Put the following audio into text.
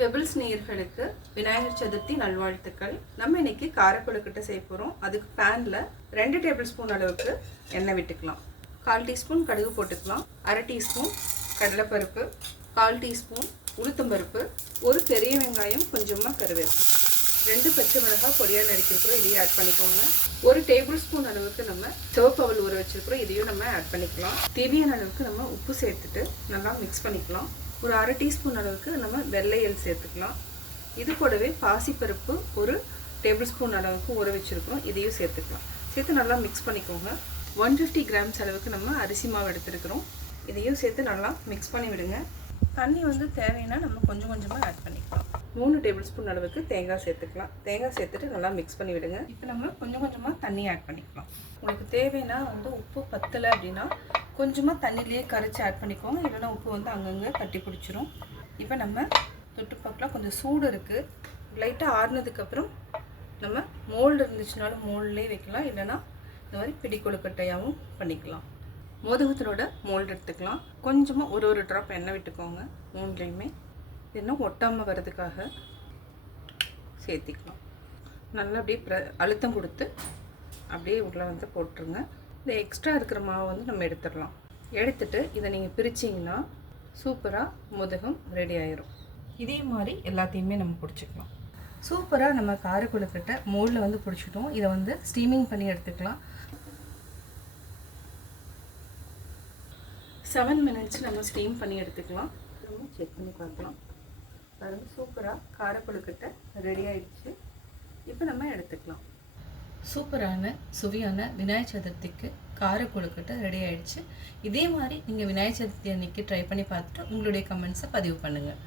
Pebbles நேயர்களுக்கு விநாயகர் சதுர்த்தி நல்வாழ்த்துக்கள். நம்ம இன்னைக்கு காரக்கொழுக்கட்டை செய்ய போகிறோம். அதுக்கு பேனில் 2 டேபிள் ஸ்பூன் அளவுக்கு எண்ணெய் விட்டுக்கலாம். 1/4 டீஸ்பூன் கடுகு போட்டுக்கலாம். 1/2 டீஸ்பூன் கடலைப்பருப்பு, 1/4 டீஸ்பூன் உளுத்தம்பருப்பு, ஒரு பெரிய வெங்காயம், கொஞ்சமாக கருவேப்பிலை, 2 பச்சை மிளகாய் பொடியாக நறுக்கிருக்கிறோம். இதையும் ஆட் பண்ணிக்கோங்க. 1 டேபிள் ஸ்பூன் அளவுக்கு நம்ம சிவப்பு அவல் ஊற வச்சிருக்கிறோம். இதையும் நம்ம ஆட் பண்ணிக்கலாம். தேவையான அளவுக்கு நம்ம உப்பு சேர்த்துட்டு நல்லா மிக்ஸ் பண்ணிக்கலாம். ஒரு 1/2 டீஸ்பூன் அளவுக்கு நம்ம வெள்ளை எள் சேர்த்துக்கலாம். இது கூடவே பாசிப்பருப்பு 1 டேபிள் ஸ்பூன் அளவுக்கு ஊற வச்சுருக்கோம். இதையும் சேர்த்துக்கலாம். சேர்த்து நல்லா மிக்ஸ் பண்ணிக்கோங்க. 150 கிராம்ஸ் அளவுக்கு நம்ம அரிசி மாவு எடுத்துருக்கிறோம். இதையும் சேர்த்து நல்லா மிக்ஸ் பண்ணி விடுங்க. தண்ணி தேவைன்னா நம்ம கொஞ்சம் கொஞ்சமாக ஆட் பண்ணிக்கலாம். 3 டேபிள் ஸ்பூன் அளவுக்கு தேங்காய் சேர்த்துக்கலாம். தேங்காய் சேர்த்துட்டு நல்லா மிக்ஸ் பண்ணி விடுங்க. இப்போ நம்ம கொஞ்சம் கொஞ்சமாக தண்ணி ஆட் பண்ணிக்கலாம். உங்களுக்கு தேவைன்னா உப்பு பத்தலை அப்படின்னா கொஞ்சமாக தண்ணியிலேயே கரைச்சி ஆட் பண்ணிக்கோங்க. இல்லைன்னா உப்பு அங்கங்கே கட்டி பிடிச்சிரும். இப்போ நம்ம தொட்டுப்பாக்கில் கொஞ்சம் சூடு இருக்குது. லைட்டாக ஆறுனதுக்கப்புறம் நம்ம மோல்டு இருந்துச்சுனாலும் மோல்ட்லேயே வைக்கலாம். இல்லைன்னா இந்த மாதிரி பிடி கொழுக்கட்டையாகவும் பண்ணிக்கலாம். மோதகத்தினோட மோல்டு எடுத்துக்கலாம். கொஞ்சமாக ஒரு ட்ராப் எண்ணெய் விட்டுக்கோங்க. மூணுலேயுமே இன்னும் ஒட்டாமல் வர்றதுக்காக சேர்த்திக்கலாம். நல்லா அப்படியே அழுத்தம் கொடுத்து அப்படியே உள்ளே போட்டுருங்க. இந்த எக்ஸ்ட்ரா இருக்கிற மாவை நம்ம எடுத்துடலாம். எடுத்துட்டு இதை நீங்கள் பிரிச்சிங்கன்னா சூப்பராக மோதகம் ரெடி ஆயிரும். இதே மாதிரி எல்லாத்தையுமே நம்ம பிடிச்சிக்கலாம். சூப்பராக நம்ம காரக்கொழுக்கட்டை மோல்டில் பிடிச்சிட்டோம். இதை ஸ்டீமிங் பண்ணி எடுத்துக்கலாம். 7 மினிட்ஸ் நம்ம ஸ்டீம் பண்ணி எடுத்துக்கலாம். நம்ம செக் பண்ணி பார்க்கலாம். பாருங்கள், சூப்பராக காரக்கொழுக்கட்டை ரெடி ஆயிடுச்சு. இப்போ நம்ம எடுத்துக்கலாம். சூப்பரான சுவையான விநாயகர் சதுர்த்திக்கு காரக்கொழுக்கட்டை ரெடி ஆயிடுச்சு. இதே மாதிரி நீங்கள் விநாயகர் சதுர்த்தி அன்னைக்கு ட்ரை பண்ணி பார்த்துட்டு உங்களுடைய கமெண்ட்ஸை பதிவு பண்ணுங்கள்.